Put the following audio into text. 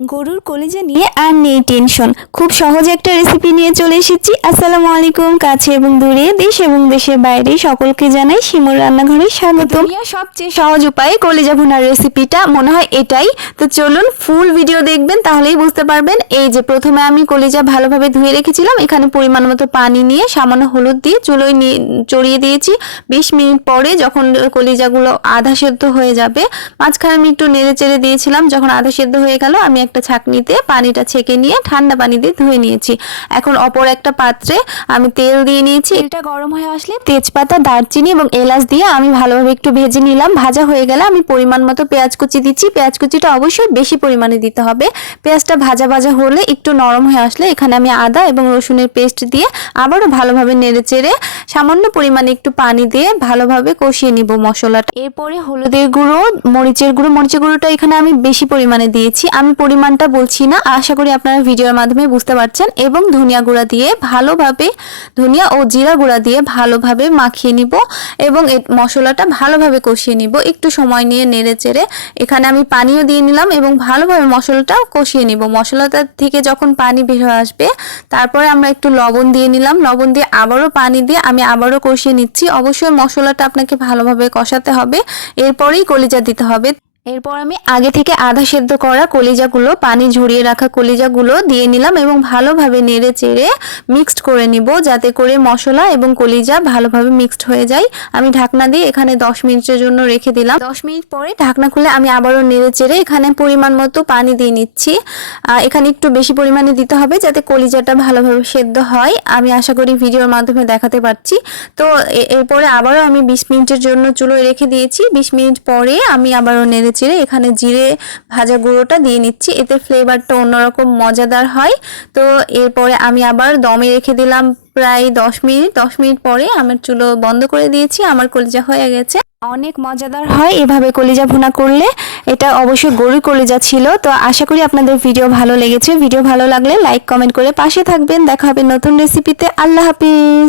গরুর কলিজা নিয়ে আর নেই টেনশন। খুব সহজ একটা রেসিপি নিয়ে চলে এসেছি। আসসালামু আলাইকুম। কাছে এবং দূরে, দেশ এবং দেশের বাইরে সকলকে জানাই শিমুর রান্নাঘরে স্বাগতম। সবচেয়ে সহজ উপায়ে কলিজা ভুনার রেসিপিটা মনে হয় এটাই। তো চলুন ফুল ভিডিও দেখবেন, তাহলেই বুঝতে পারবেন। এই যে প্রথমে আমি কলিজা ভালোভাবে ধুয়ে রেখেছিলাম, এখানে পরিমাণ মতো পানি নিয়ে সামান্য হলুদ দিয়ে চুলোয় চড়িয়ে দিয়েছি। 20 মিনিট পরে যখন কলিজাগুলো আধা সেদ্ধ হয়ে যাবে, মাঝখানে আমি একটু নেড়ে চেড়ে দিয়েছিলাম। যখন আধা সেদ্ধ হয়ে গেল, আমি একটা ছাঁকনিতে পানিটা ছেঁকে নিয়ে ঠান্ডা পানি দিয়ে ধুয়ে নিয়েছি। এখন অপর একটা পাত্রে আমি তেল দিয়ে নিয়েছি। তেলটা গরম হয়ে আসলে তেজপাতা, দারচিনি এবং এলাচ দিয়ে আমি ভালোভাবে একটু ভেজে নিলাম। ভাজা হয়ে গেলে আমি পরিমাণ মতো পেঁয়াজ কুচি দিচ্ছি। পেঁয়াজ কুচিটা অবশ্যই বেশি পরিমাণে দিতে হবে। পেঁয়াজটা ভাজা ভাজা হলে একটু নরম হয়ে আসলে এখানে আমি আদা এবং রসুনের পেস্ট দিয়ে আবারও ভালোভাবে নেড়ে চেড়ে সামান্য পরিমাণে একটু পানি দিয়ে ভালোভাবে কষিয়ে নিব মশলাটা। এরপরে হলুদের গুঁড়ো, মরিচের গুঁড়োটা এখানে আমি বেশি পরিমাণে দিয়েছি। আমি পরিমাণটা বলছি না, আশা করি আপনারা ভিডিওর মাধ্যমে বুঝতে পারছেন। এবং ধনিয়া গুঁড়া দিয়ে ভালোভাবে, ধনিয়া ও জিরা গুঁড়া দিয়ে ভালোভাবে মাখিয়ে নিব এবং মশলাটা ভালোভাবে কষিয়ে নিব। একটু সময় নিয়ে নেড়ে চেড়ে এখানে আমি পানিও দিয়ে নিলাম এবং ভালোভাবে মশলাটা কষিয়ে নিব। মশলাটা থেকে যখন পানি বের হয়ে আসবে, তারপরে আমরা একটু লবণ দিয়ে নিলাম। লবণ দিয়ে আবারও পানি দিয়ে আমি আবারও কষিয়ে নিচ্ছি। অবশ্যই মশলাটা আপনাকে ভালোভাবে কষাতে হবে, এরপরেই কলিজা দিতে হবে। এরপর আমি আগে থেকে আধা সেদ্ধ করা কলিজাগুলো, পানি ঝরিয়ে রাখা কলিজাগুলো দিয়ে নিলাম এবং ভালোভাবে নেড়ে চেড়ে মিক্সড করে নিব, যাতে করে মশলা এবং কলিজা ভালোভাবে মিক্সড হয়ে যায়। আমি ঢাকনা দিয়ে এখানে 10 মিনিটের জন্য রেখে দিলাম। 10 মিনিট পরে ঢাকনা খুলে আমি আবারও নেড়ে চেড়ে এখানে পরিমাণ মতো পানি দিয়ে নিচ্ছি। এখানে একটু বেশি পরিমাণে দিতে হবে যাতে কলিজাটা ভালোভাবে সেদ্ধ হয়। আমি আশা করি ভিডিওর মাধ্যমে দেখাতে পারছি। তো এরপরে আবারও আমি 20 মিনিটের জন্য চুলোয় রেখে দিয়েছি। 20 মিনিট পরে আমি আবারও নেড়ে চেড়ে এখানে জিরে ভাজা গুঁড়োটা দিয়ে নিচ্ছি, এতে ফ্লেভারটা অন্যরকম মজাদার হয়। তো এরপরে আমি আবার দমে রেখে দিলাম প্রায় 10 মিনিট। 10 মিনিট পরে আমার চুলো বন্ধ করে দিয়েছি। আমার কলিজা হয়ে গেছে। অনেক মজাদার হয় এভাবে কলিজা ভুনা করলে। এটা অবশ্যই গরুর কলিজা ছিল। তো আশা করি আপনাদের ভিডিও ভালো লেগেছে। ভিডিও ভালো লাগলে লাইক কমেন্ট করে পাশে থাকবেন। দেখা হবে নতুন রেসিপিতে। আল্লাহ হাফিজ।